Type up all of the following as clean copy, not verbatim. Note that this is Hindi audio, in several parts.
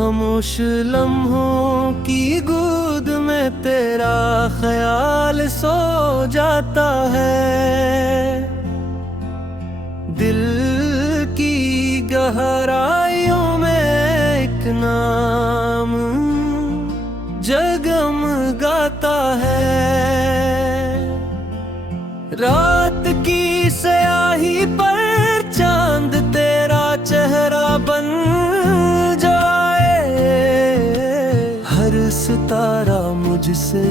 खामोश लम्हों की गोद में तेरा ख्याल सो जाता है। दिल की गहराइयों में एक नाम जगमगाता है। रात की स्याही पर चांद तेरा चेहरा बन जाए। हर सितारा मुझसे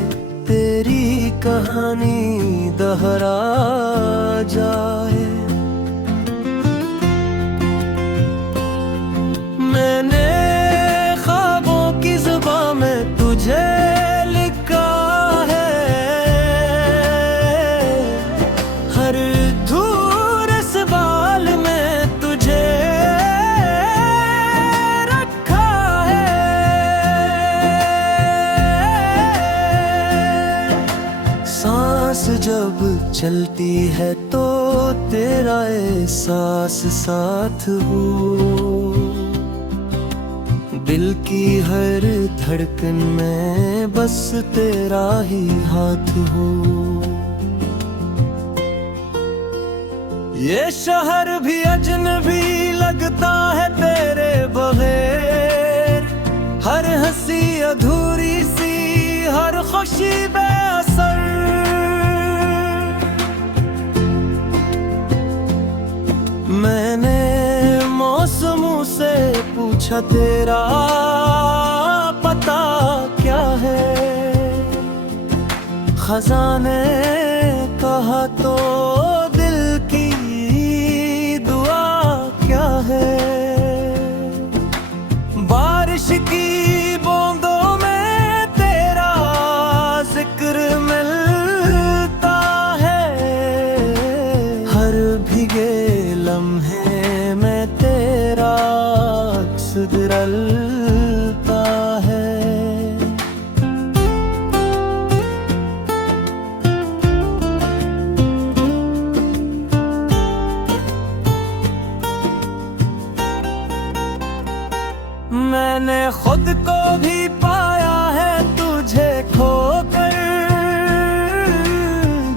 तेरी कहानी दोहरा जाए। मैंने ख्वाबों की जुबान में तुझे लिखा है। हर धूर सवाल में तुझे रखा है। सांस जब चलती है तो तेरा एहसास साथ हो। दिल की हर धड़कन में बस तेरा ही हाथ हो। ये शहर भी अजनबी लगता है तेरे बगैर। हर हंसी अधूरी सी, हर खुशी बेअसर। मैंने मौसमों से पूछा तेरा पता क्या है। खजाने कहा तो दिल की दुआ क्या है। बारिश की बूंदों में तेरा जिक्र मिलता है। हर भीगे लम्हे में तेरा अक्स दिरलता है। मैंने खुद को भी पाया है तुझे खोकर।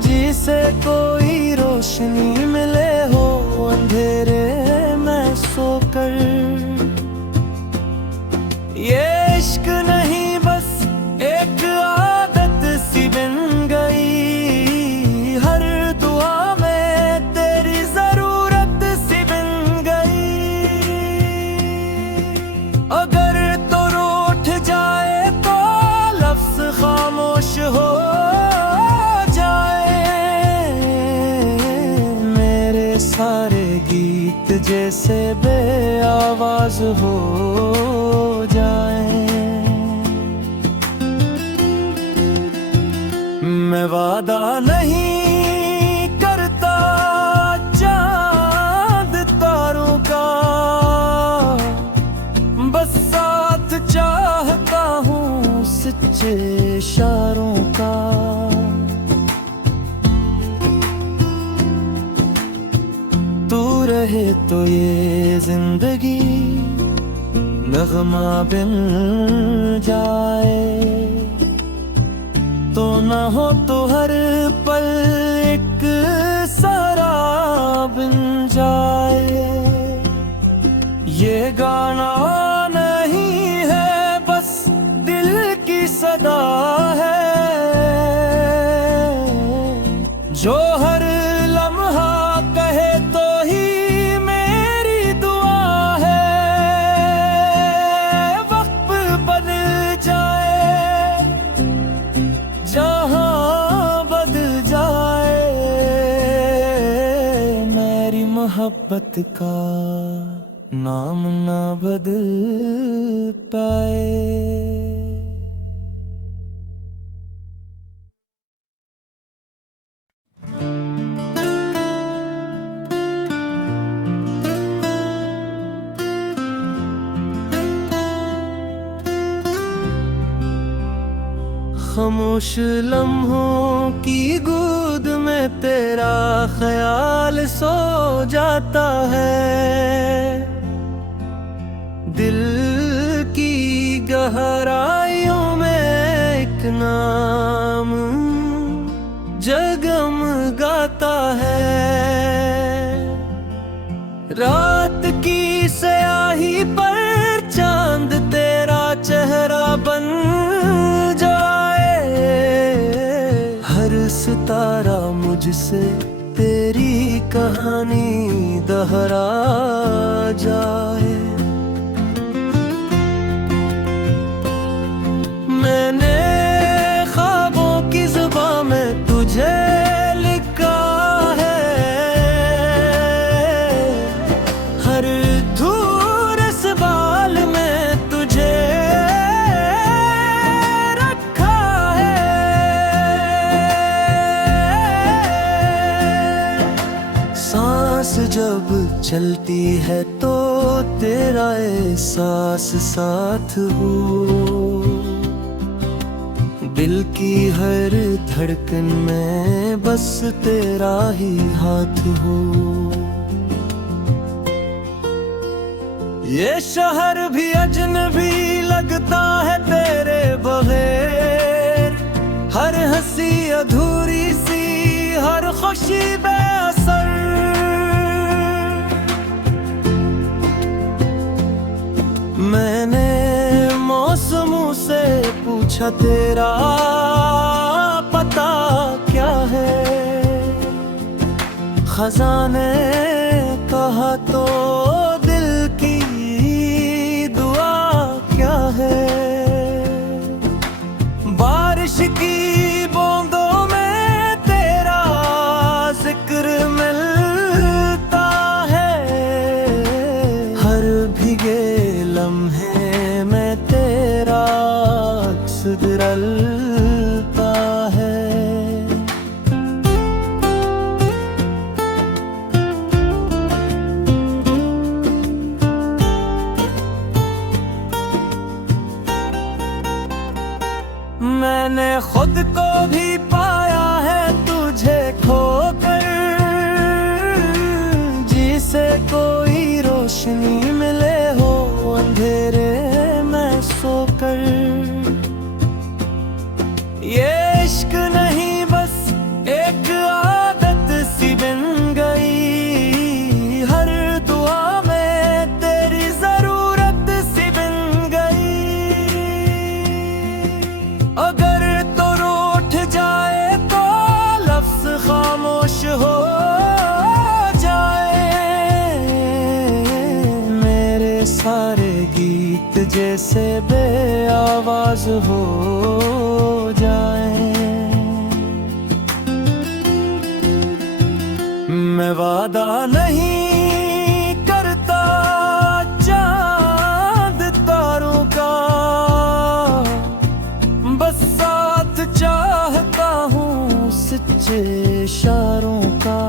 जिसे कोई रोशनी मिले हो अंधेरे में सोकर। ये इश्क नहीं बस एक आदत सी बन गई। हर दुआ में तेरी जरूरत सी बन गई। अगर तो रूठ जाए तो लफ्ज खामोश हो जाए। मेरे सारे गीत जैसे बेआवाज हो जाए। मैं वादा नहीं करता चांद तारों का। बस साथ चाहता हूँ सच्चे इशारों का। तू रहे तो ये जिंदगी नगमा बन जाए। तो ना हो तो हर पल एक सारा बन जाए। ये गाना नहीं है बस दिल की सदा है। जो हर लम्हा कहे तो ही मेरी दुआ है। वक्त बदल जाए जहां बदल जाए। मेरी मोहब्बत का नाम ना बदल पाए। खामोश लम्हों की गोद में तेरा ख्याल सो जाता है। दिल की गहराइयों में एक नाम जगमगाता है। रात की स्याही पर चांद तेरा चेहरा बन जाए, हर सितारा मुझसे तेरी कहानी दोहरा जाए। मैंने ख्वाबों की जुबान में तुझे लिखा है, हर धूर सवाल में तुझे रखा है। सांस जब चलती है तो तेरा एहसास साथ हो, दिल की हर धड़कन में बस तेरा ही हाथ हो। ये शहर भी अजनबी लगता है तेरे बगैर, हर हंसी अधूरी सी, हर खुशी बेअसर। मैंने मौसमों से पूछा तेरा पता क्या है, खजाने कहा तो दिल की दुआ क्या है। बारिश की बूंदों में तेरा जिक्र मिलता है, हर भीगे लम्हे में तेरा अक्स दिरलता है। मैंने खुद को भी पाया है तुझे खोकर, जिसे कोई रोशनी मिले हो अंधेरे में सोकर। ये इश्क नहीं बस एक आदत सी बन गई, हर दुआ में तेरी जरूरत सी बन गई। अगर तो रूठ जाए तो लफ्ज खामोश हो जाए, मेरे सारे गीत जैसे बेआवाज हो जाए। मैं वादा नहीं करता चांद तारों का, बस साथ चाहता हूँ सच्चे इशारों का।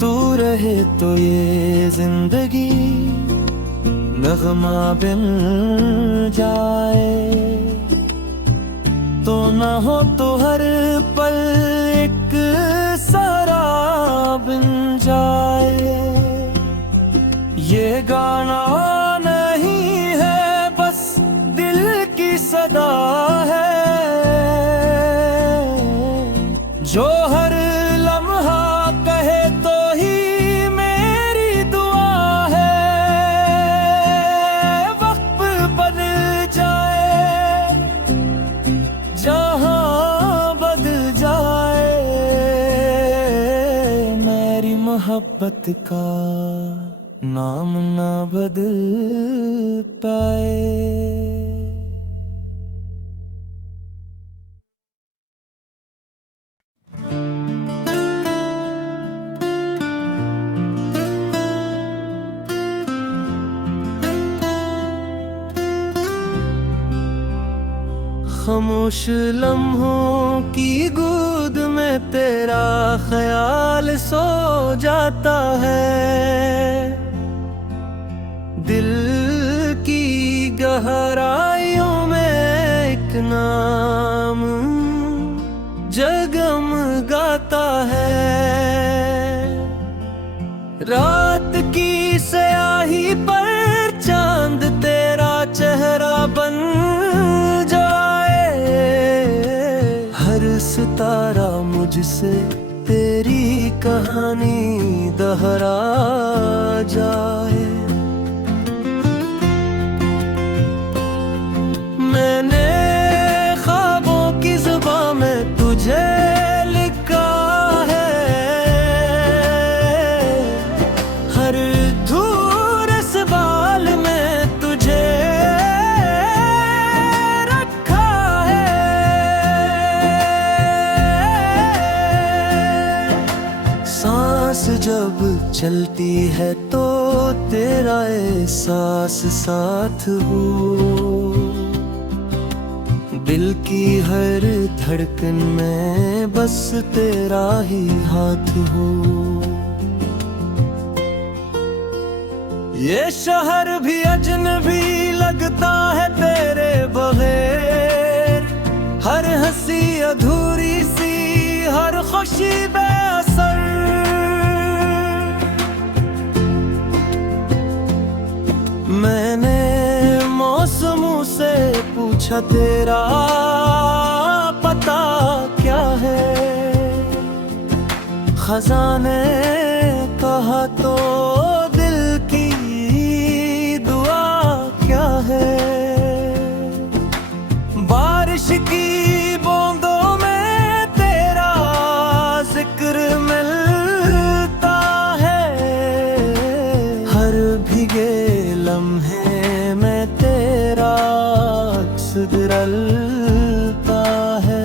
तू रहे तो ये जिंदगी नगमा बन जाए, तो ना हो तो हर पल एक सारा बन जाए। ये गाना नहीं है बस दिल की सदा है, जो हर लम्हा कहे तो ही मेरी दुआ है। वक्त बदल जाए जहां बदल जाए, मेरी मोहब्बत का नाम ना बदल पाए। खामोश लम्हों की गोद में तेरा ख्याल सो जाता है। दिल की गहराइयों में एक नाम जगमगाता है। रात की से दोहरा जाए। मैंने ख्वाबों की जुबां में तुझे लिखा है, हर अधूरे सवाल में तुझे रखा है। सांस जब चलती है तो तेरा एहसास साथ हो, दिल की हर धड़कन में बस तेरा ही हाथ हो। ये शहर भी अजनबी लगता है तेरे बगैर, हर हंसी अधूरी सी, हर खुशी बेअसर। मैंने मौसमों से पूछा तेरा पता क्या है, खजाने कहा तो दिल की दुआ क्या है। बारिश की बूंदों में तेरा जिक्र मिलता है, हर भीगे लम्हे में तेरा अक्स दिरलता है।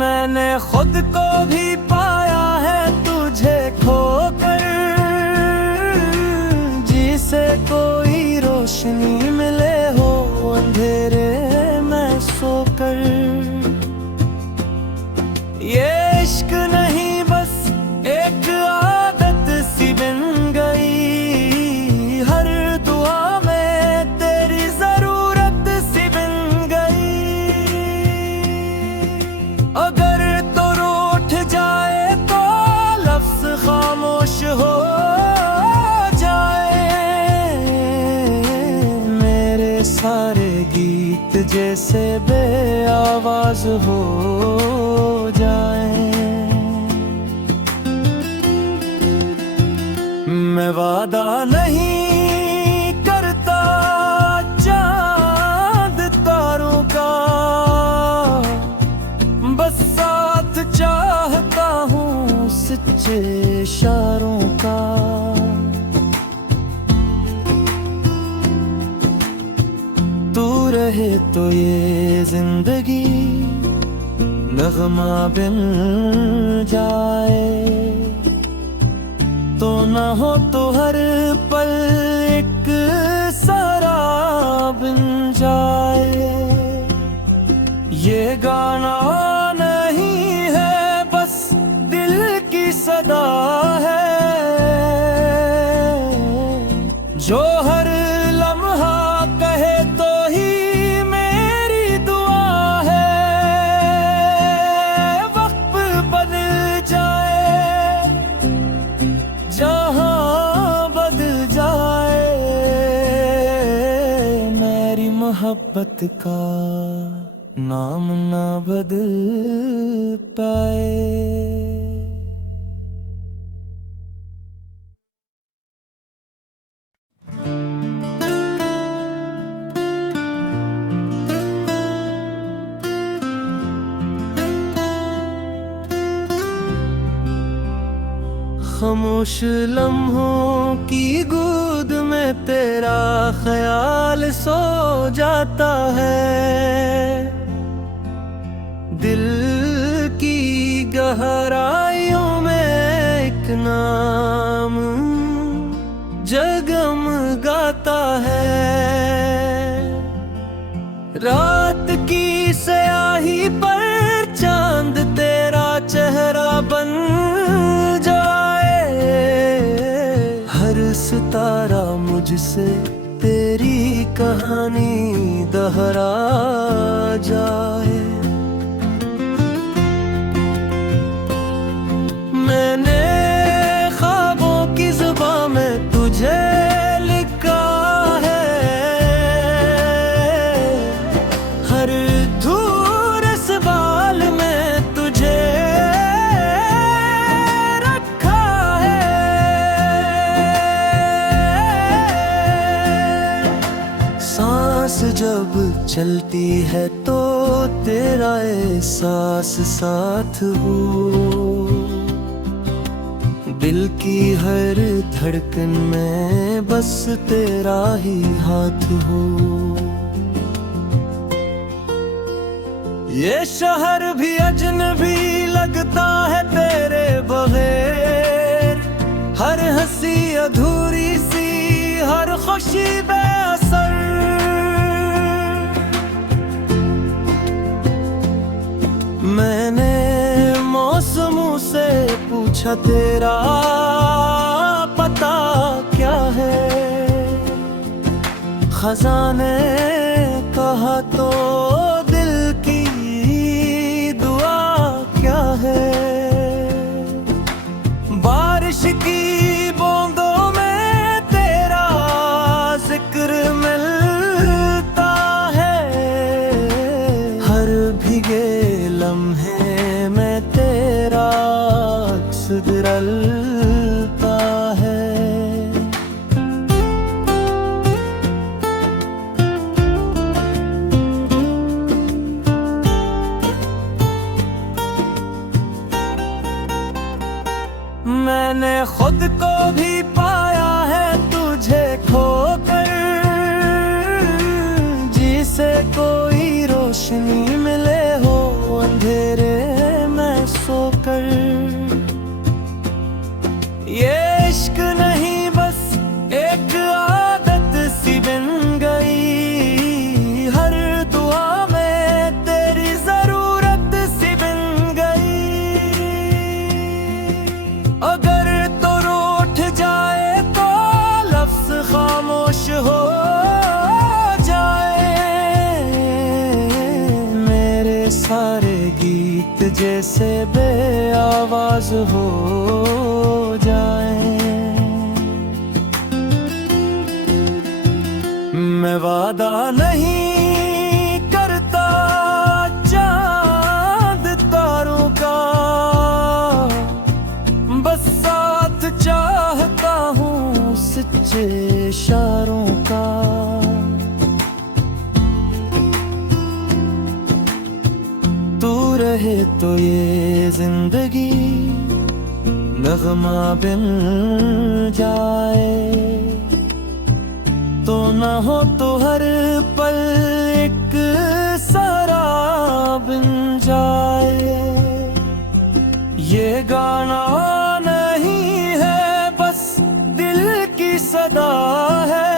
मैंने खुद को भी पाया है तुझे खोकर, जिसे कोई रोशनी मिले हो अंधेरे में सोकर। ये इश्क नहीं बस एक आदत सी बन गई, हर दुआ में तेरी जरूरत सी बन गई। अगर तो रूठ जाए तो लफ्ज खामोश हो जाए, मेरे सारे गीत जैसे बेआवाज हो जाए। मैं वादा नहीं करता चांद तारों का, बस साथ चाहता हूँ सच्चे इशारों का। तू रहे तो ये जिंदगी नगमा बन जाए, तो न हो तो हर पल एक शराब बन जाए। ये गाना नहीं है बस दिल की सदा है, जो हर लम्हा कहे तो ही मेरी दुआ है। वक्त बदल जाए जहां बदल जाए, मेरी मोहब्बत का नाम ना बदल पाए। खामोश लम्हों की गोद में तेरा ख्याल सो जाता है, दिल की गहराइयों में एक नाम जगमगाता है। रात की स्याही पर चांद तेरा चेहरा बन जाए, हर सितारा मुझसे तेरी कहानी दोहरा जाए। मैंने ख्वाबों की जुबां में तुझे लिखा चलती है तो तेरा एहसास साथ हो। दिल की हर धड़कन में बस तेरा ही हाथ हो। ये शहर भी अजनबी लगता है तेरे बगैर, हर हंसी अधूरी सी, हर खुशी बेअसर। मैंने मौसमों से पूछा तेरा पता क्या है, खजाने कहा तो दिल की दुआ क्या है। बारिश की बूंदों में तेरा जिक्र मिलता है, हर भीगे लम्हे में तेरा अक्स दिरलता है। मैंने खुद को भी पाया है तुझे खोकर, जिसे कोई रोशनी मिले हो अंधेरे में सोकर। ये इश्क नहीं बस एक आदत सी बन गई, हर दुआ में तेरी जरूरत सी बन गई। अगर तो रूठ जाए तो लफ्ज खामोश हो जाए, मेरे सारे गीत जैसे बेआवाज हो जाए। मैं वादा नहीं करता चांद तारों का, बस साथ चाहता हूँ सच्चे इशारों का। तू रहे तो ये जिंदगी नगमा बन जाए, तो ना हो तो हर पल एक शराब बन जाए। ये गाना नहीं है बस दिल की सदा है,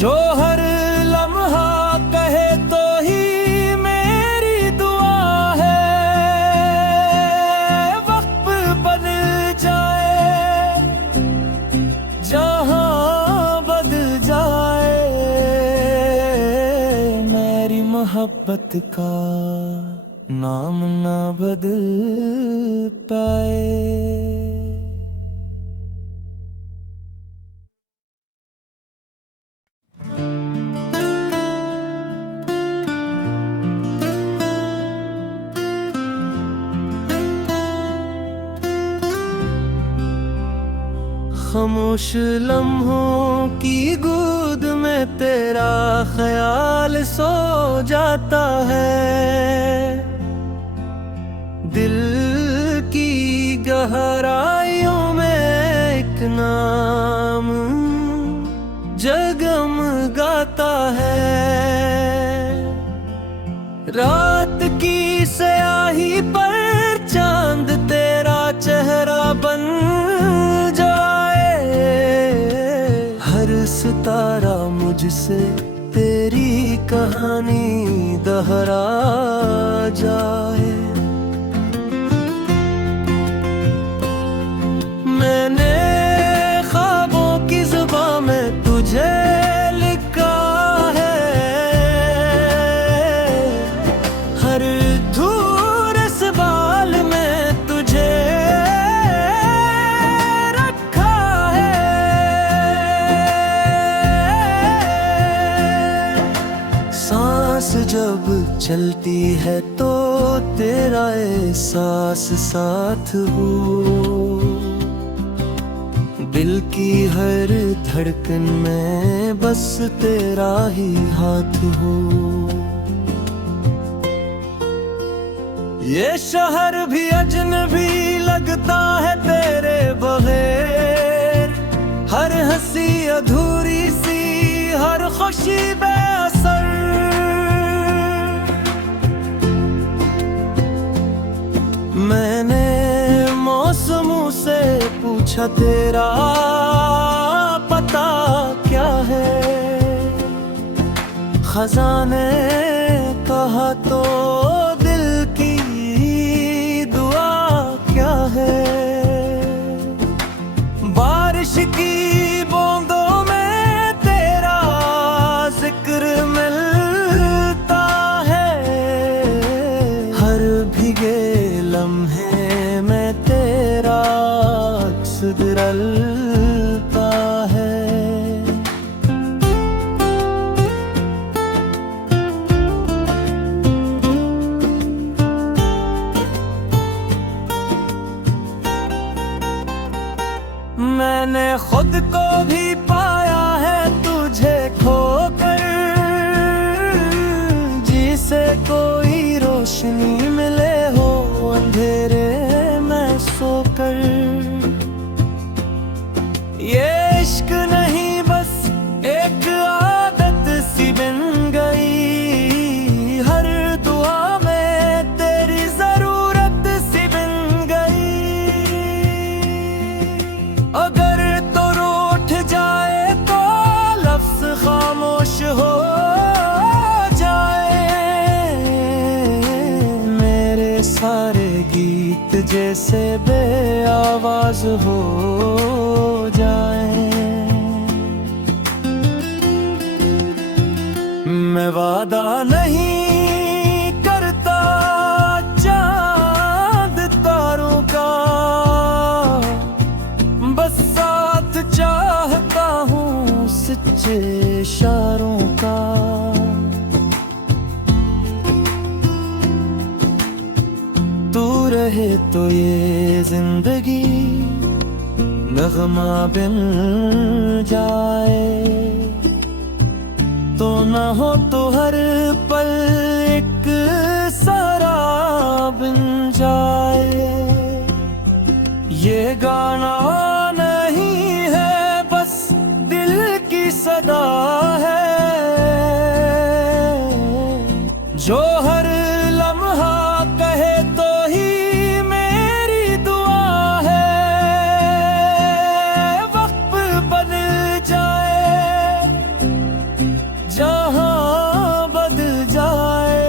जो हर लम्हा कहे तो ही मेरी दुआ है। वक्त बदल जाए जहां बदल जाए, मेरी मोहब्बत का नाम ना बदल पाए। खामोश लम्हों की गोद में तेरा ख्याल सो जाता है। दिल की गहराइयों में एक नाम जगमगाता है। रात की स्याही पर चांद तेरा चेहरा बन जाए, हर सितारा मुझसे तेरी कहानी दोहरा जाए। मैंने ख्वाबों की जुबान में तुझे लिखा है, हर धूर से बाल में तुझे रखा है। सांस जब चलती है तो तेरा एहसास साथ हो। दिल की हर धड़कन में बस तेरा ही हाथ हो। ये शहर भी अजनबी लगता है तेरे बगैर, हर हंसी अधूरी सी, हर खुशी बेअसर। मैंने मौसमों से पूछा तेरा पता क्या है, खजाने कहा तो दिल की दुआ क्या है। बारिश की बूंदों में तेरा जिक्र मिलता है, हर भीगे लम्हे में तेरा अक्स दिरलता है। मैंने खुद को भी पाया है तुझे खोकर, जिसे कोई रोशनी मिले हो अंधेरे में सोकर। ये इश्क नहीं बस एक आदत सी बन गई, हर दुआ में तेरी जरूरत सी बन गई। अगर तो रूठ जाए तो लफ्ज खामोश हो जाए, मेरे सारे गीत जैसे बेआवाज हो जाए। मैं वादा नहीं करता चांद तारों का, बस साथ चाहता हूँ सच्चे इशारों का। तू रहे तो ये जिंदगी नगमा बन जाए, तो ना हो तो हर पल एक सारा बन जाए। ये गाना नहीं है बस दिल की सदा है, जो हर लम्हा कहे तो ही मेरी दुआ है। वक्त बदल जाए जहां बदल जाए,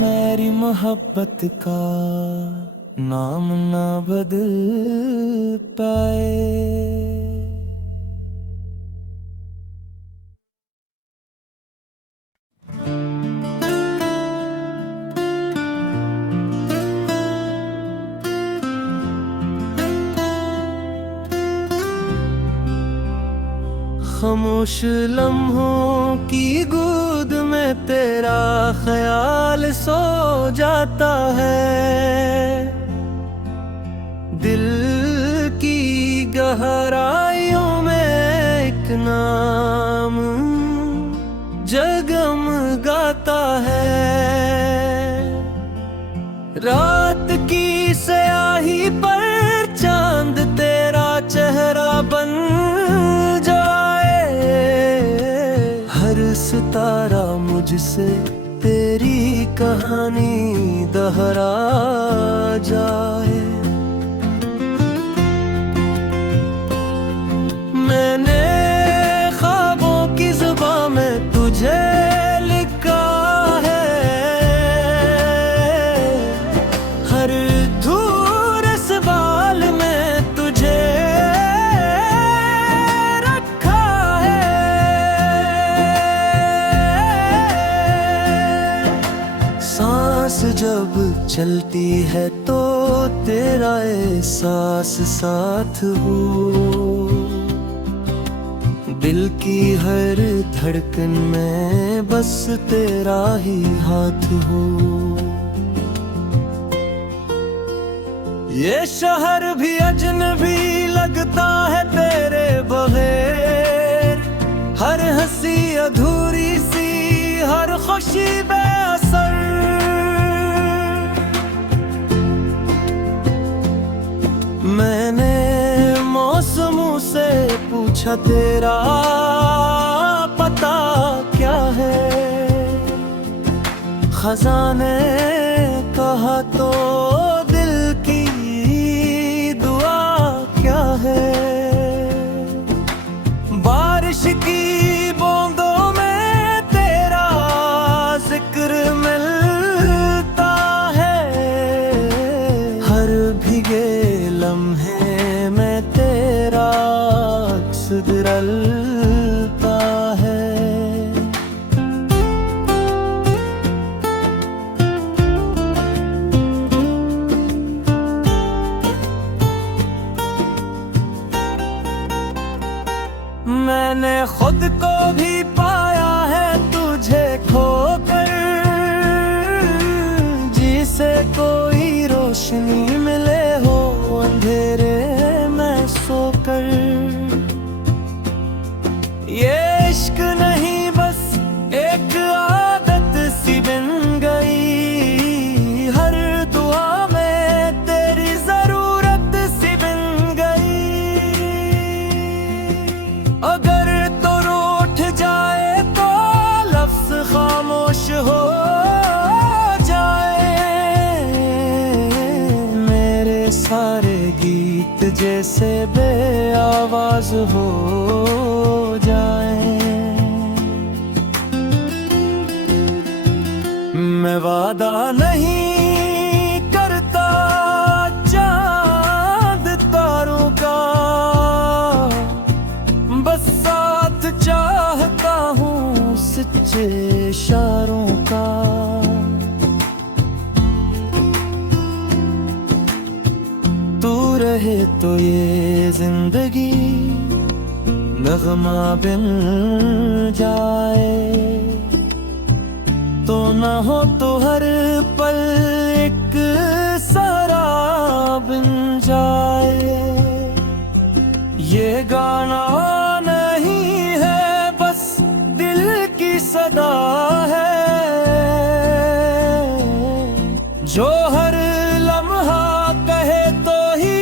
मेरी मोहब्बत का नाम ना बदल पाए। खामोश लम्हों की गोद में तेरा ख्याल सो जाता है, दिल की गहराइयों में एक नाम जगमगाता है। रात की स्याही पर चांद तेरा चेहरा बन जाए, हर सितारा मुझसे तेरी कहानी दोहरा जाए। मैंने ख्वाबों की ज़ुबां में तुझे लिखा है, हर धूर सवाल में तुझे रखा है। सांस जब चलती है तो तेरा एहसास साथ हो, दिल की हर धड़कन में बस तेरा ही हाथ हो। ये शहर भी अजनबी लगता है तेरे बगैर, हर हंसी अधूरी सी, हर खुशी बेअसर। मैंने मौसमों से पूछा तेरा पता क्या है, खजाने कहा तो दिल की दुआ क्या है। बारिश की बूंदों में तेरा जिक्र मिलता है, हर भीगे लम्हे में तेरा अक्स दिरलता है। मैंने खुद को भी पाया है तुझे खोकर, जिसे कोई रोशनी मिले हो अंधेरे में सोकर। ये इश्क नहीं बस एक आदत सी बन गई, हर दुआ में तेरी जरूरत सी बन गई। अगर तो रूठ जाए तो लफ्ज खामोश हो जाए, मेरे सारे गीत जैसे बेआवाज हो जाए। मैं वादा नहीं करता चांद तारों का, बस साथ चाहता हूँ सच्चे इशारों का। तू रहे तो ये जिंदगी नगमा बन जाए, तो न हो तो हर पल एक सहारा बन जाए। ये गाना नहीं है बस दिल की सदा है, जो हर लम्हा कहे तो ही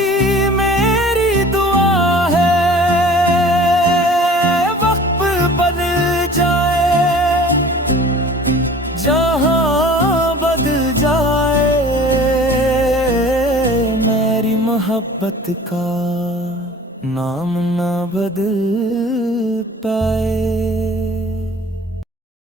मेरी दुआ है। वक्त बदल जाए जहां बदल जाए, मेरी मोहब्बत का नाम ना बदल पाए।